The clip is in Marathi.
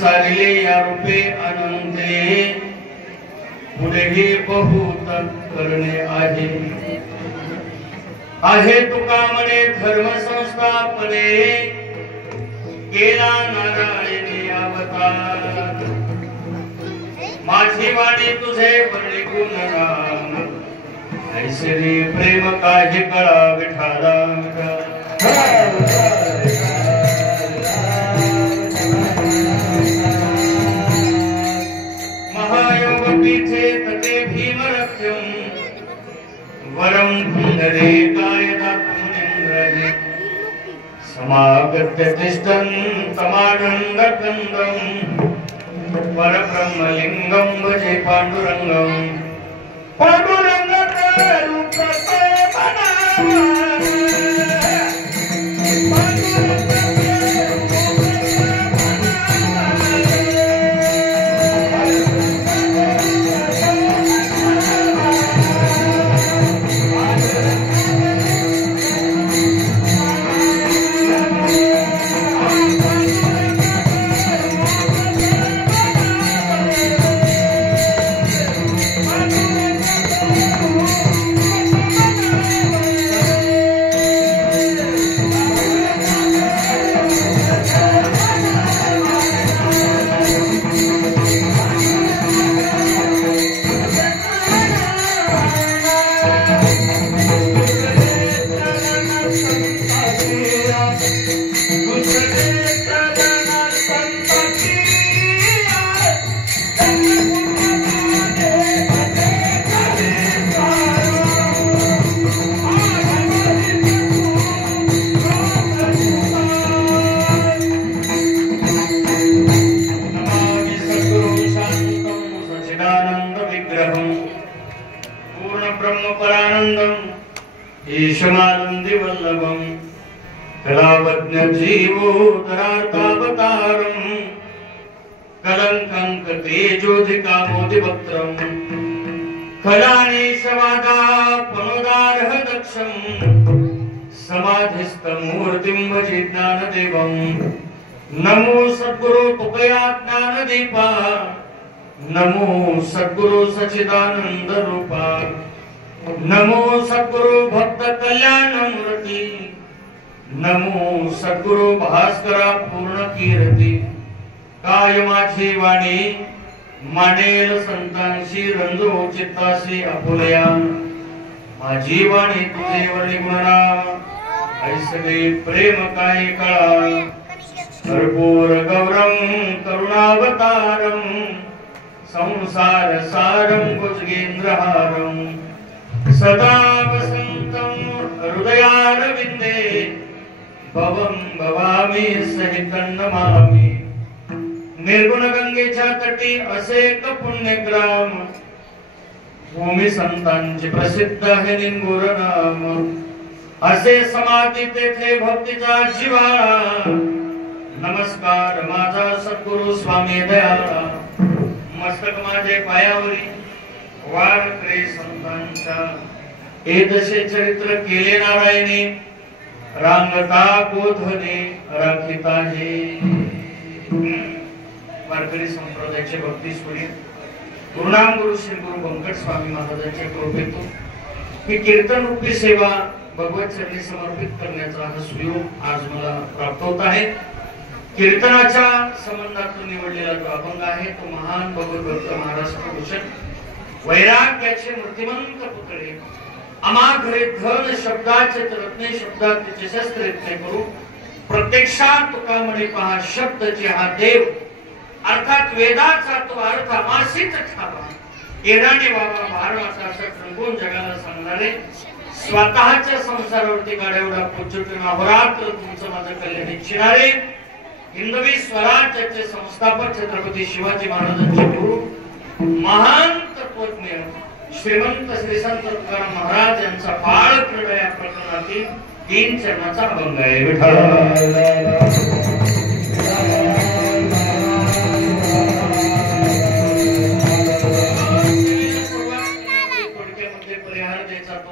सारिले या रूपे अनंते पुढेही बहुत करणे आहे तुका म्हणे धर्म संस्थापने केला नारायणी अवतार माझी वाणी तुझे वर्णी गुणगान ऐश्वरी प्रेम काहे कळा विठाला महायोग पीठे तटे भीमरथ्यम वरम भुंडरे कायदात्मनिंद्रजे समागत्य तिष्ठन् समानन्दकन्दं परब्रह्मलिंगं भजे पांडुरंगं पांडुरंगरूपते ईशमानंदी वल्लभम कलावज्ञ जीवोदरार्तावतारम कलंकं तेजोधिका मोदिवक्त्रम कलानीशवादा पुनोदारह दक्षम समाधिस्थमूर्तिं भजे ज्ञानदेवं नमो सद्गुरु तुकया ज्ञानदीपा नमो सद्गुरु सच्चिदानंद रूपा नमो सद्गुरु भक्त कल्याण मूर्ति नमो सद्गुरु भास्करा पूर्ण कीर्ती काय माझी वाणी मानेल संतांशी रंजो चित्ताशी आपुलया माझी वाणी तुझे वर्णी गुणनाम ऐसले प्रेम काय कळा कर्पूर गौरम करुणावतारम संसार सारम भुजगेंद्रहारम सदा वसंतं हृदयारविंदे भवं भवामी सहितं नमामि निर्गुण गंगेच्या तटी असे एक पुण्यग्राम भूमी संतांचे प्रसिद्ध आहे लिंगूर नाम असे समाधी तेथे भक्तीचा जिव्हाळा नमस्कार माझा सद्गुरु स्वामी दयाळा मस्तक माझे पायावरी वारकरी संतांचा एदशे चरित्र केले नारायणी रांगता गोधने राखिता हे वारकरी संप्रदायाचे भक्ती सूर्य गुरुनाम गुरु श्री गुरु बंकट स्वामी महाराजांच्या कृपेतून ही कीर्तन रूपी सेवा भगवत चरणी समर्पित करण्याचा हा सुयोग आज मला प्राप्त होत आहे। कीर्तनाच्या संबंधातून निवडलेला जो अभंग आहे तो महान भगवत भक्त महाराष्ट्र भूषण वैराग्याचे मूर्तिमंत पुतळे अमाघरे धन शब्दाचे रत्ने शब्दात शस्त्र यत्न करू प्रत्यक्षात तुका म्हणे पहा शब्दचे हा देव अर्थात वेदाचा तो अर्थ मासिक ठावा येणारे बाबा भारवाचा असं रंगून जगाला सांगणारे स्वतःच्या संसारावरती गाड्यावडा पोचवून अहोरात्र तुमचं माझं कल्याण इच्छिणारे हिंदवी स्वराज्याचे संस्थापक छत्रपती शिवाजी महाराजांचे गुरु महान तत्वज्ञ श्रीमंत श्री संत तुकाराम महाराज यांचा बाळ क्रीडा या प्रकरणातील 3 चरणाचा अभंग आहे। विठ्ठल